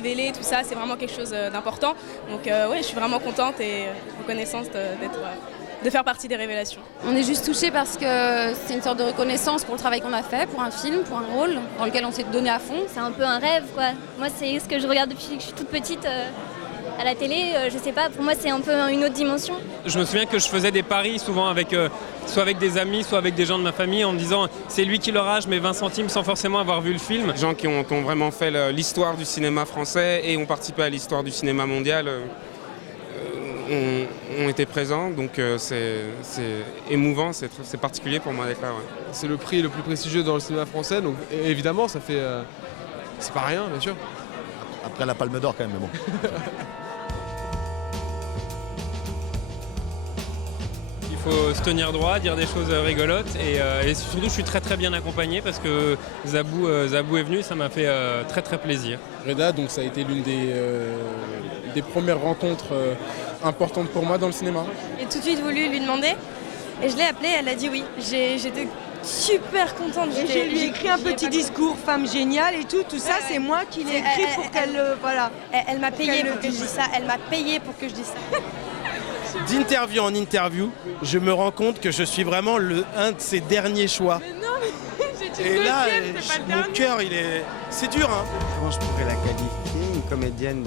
révéler, tout ça, c'est vraiment quelque chose d'important. Donc ouais, je suis vraiment contente et reconnaissante de faire partie des révélations. On est juste touchés parce que c'est une sorte de reconnaissance pour le travail qu'on a fait, pour un film, pour un rôle dans lequel on s'est donné à fond. C'est un peu un rêve, quoi. Moi, c'est ce que je regarde depuis que je suis toute petite à la télé. Je sais pas, pour moi, c'est un peu une autre dimension. Je me souviens que je faisais des paris souvent avec, soit avec des amis, soit avec des gens de ma famille en me disant c'est lui qui l'aura, je mets 20 centimes sans forcément avoir vu le film. Les gens qui ont vraiment fait l'histoire du cinéma français et ont participé à l'histoire du cinéma mondial ont été présents, donc c'est émouvant, c'est particulier pour moi d'être là. Ouais. C'est le prix le plus prestigieux dans le cinéma français, donc évidemment ça fait... c'est pas rien, bien sûr. Après la Palme d'Or quand même, mais bon. Il faut se tenir droit, dire des choses rigolotes et surtout je suis très très bien accompagné parce que Zabou est venu, ça m'a fait très très plaisir. Reda, donc ça a été l'une des premières rencontres importantes pour moi dans le cinéma. J'ai tout de suite voulu lui demander et je l'ai appelée, elle a dit oui. J'étais super contente. J'ai lui écrit un petit discours, femme géniale et tout ça, c'est moi qui l'ai écrit pour qu'elle... voilà. Elle m'a payé pour que je dise ça, elle m'a payé pour que je dise ça. D'interview en interview, je me rends compte que je suis vraiment un de ses derniers choix. Mais non, mais j'ai et là, mon cœur, c'est dur. Hein. Comment je pourrais la qualifier? Une comédienne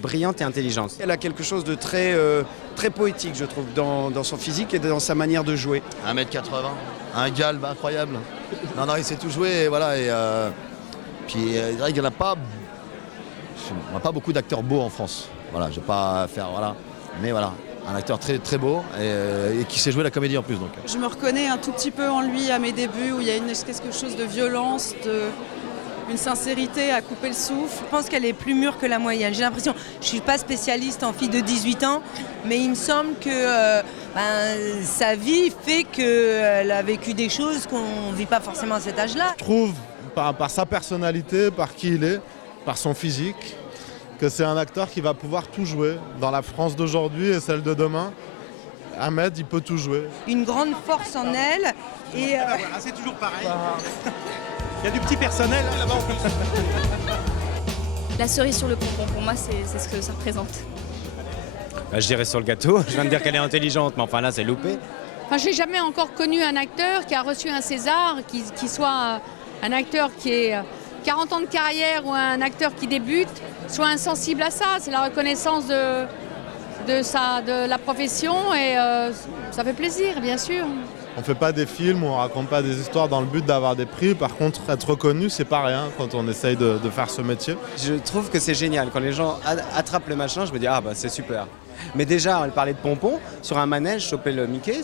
brillante et intelligente. Elle a quelque chose de très poétique, je trouve, dans son physique et dans sa manière de jouer. 1m80, un galbe incroyable. Non, il sait tout jouer, et voilà. Et, puis il n'y en a pas... On n'a pas beaucoup d'acteurs beaux en France. Voilà, je ne vais pas faire... Voilà. Mais voilà, un acteur très, très beau et qui sait jouer la comédie en plus. Donc. Je me reconnais un tout petit peu en lui à mes débuts où il y a quelque chose de violence, une sincérité à couper le souffle. Je pense qu'elle est plus mûre que la moyenne. J'ai l'impression, je ne suis pas spécialiste en fille de 18 ans, mais il me semble que sa vie fait qu'elle a vécu des choses qu'on ne vit pas forcément à cet âge-là. Je trouve, par sa personnalité, par qui il est, par son physique, que c'est un acteur qui va pouvoir tout jouer dans la France d'aujourd'hui et celle de demain. Ahmed, il peut tout jouer. Une grande force en elle. Et c'est toujours pareil. Il y a du petit personnel là-bas en plus. La cerise sur le pompon, pour moi, c'est ce que ça représente. Je dirais sur le gâteau. Je viens de dire qu'elle est intelligente, mais enfin là, c'est loupé. Enfin, j'ai jamais encore connu un acteur qui a reçu un César, qui soit un acteur qui ait 40 ans de carrière ou un acteur qui débute, soit insensible à ça. C'est la reconnaissance de la profession et ça fait plaisir, bien sûr. On ne fait pas des films, on ne raconte pas des histoires dans le but d'avoir des prix. Par contre, être reconnu, c'est pas rien quand on essaye de faire ce métier. Je trouve que c'est génial. Quand les gens attrapent le machin, je me dis ah bah c'est super. Mais déjà, elle parlait de pompons, sur un manège, choper le Mickey,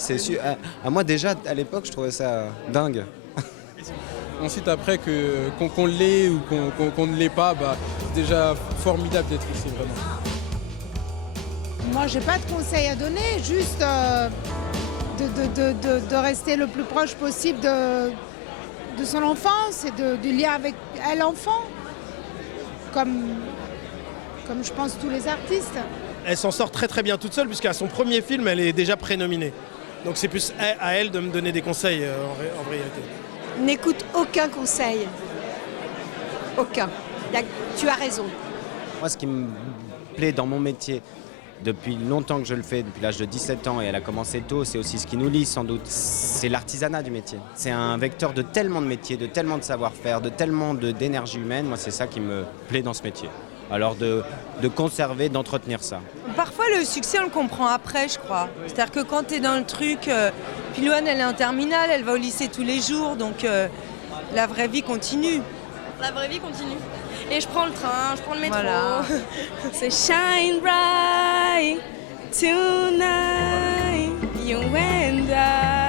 moi déjà, à l'époque, je trouvais ça dingue. Ensuite, après, qu'on l'ait ou qu'on ne l'ait pas, c'est déjà formidable d'être ici, vraiment. Moi, j'ai pas de conseils à donner, juste de rester le plus proche possible de son enfance et du lien avec elle, enfant, comme je pense tous les artistes. Elle s'en sort très très bien toute seule, puisqu'à son premier film, elle est déjà prénominée. Donc c'est plus à elle de me donner des conseils en réalité. N'écoute aucun conseil. Aucun. Tu as raison. Moi, ce qui me plaît dans mon métier, depuis longtemps que je le fais, depuis l'âge de 17 ans, et elle a commencé tôt, c'est aussi ce qui nous lie sans doute, c'est l'artisanat du métier. C'est un vecteur de tellement de métiers, de tellement de savoir-faire, de tellement d'énergie humaine. Moi, c'est ça qui me plaît dans ce métier. Alors de conserver, d'entretenir ça. Parfois, le succès, on le comprend après, je crois. C'est-à-dire que quand tu es dans le truc, puis Louane, elle est en terminale, elle va au lycée tous les jours, donc la vraie vie continue. La vraie vie continue. Et je prends le train, je prends le métro. Voilà. C'est shine bright tonight, you and I.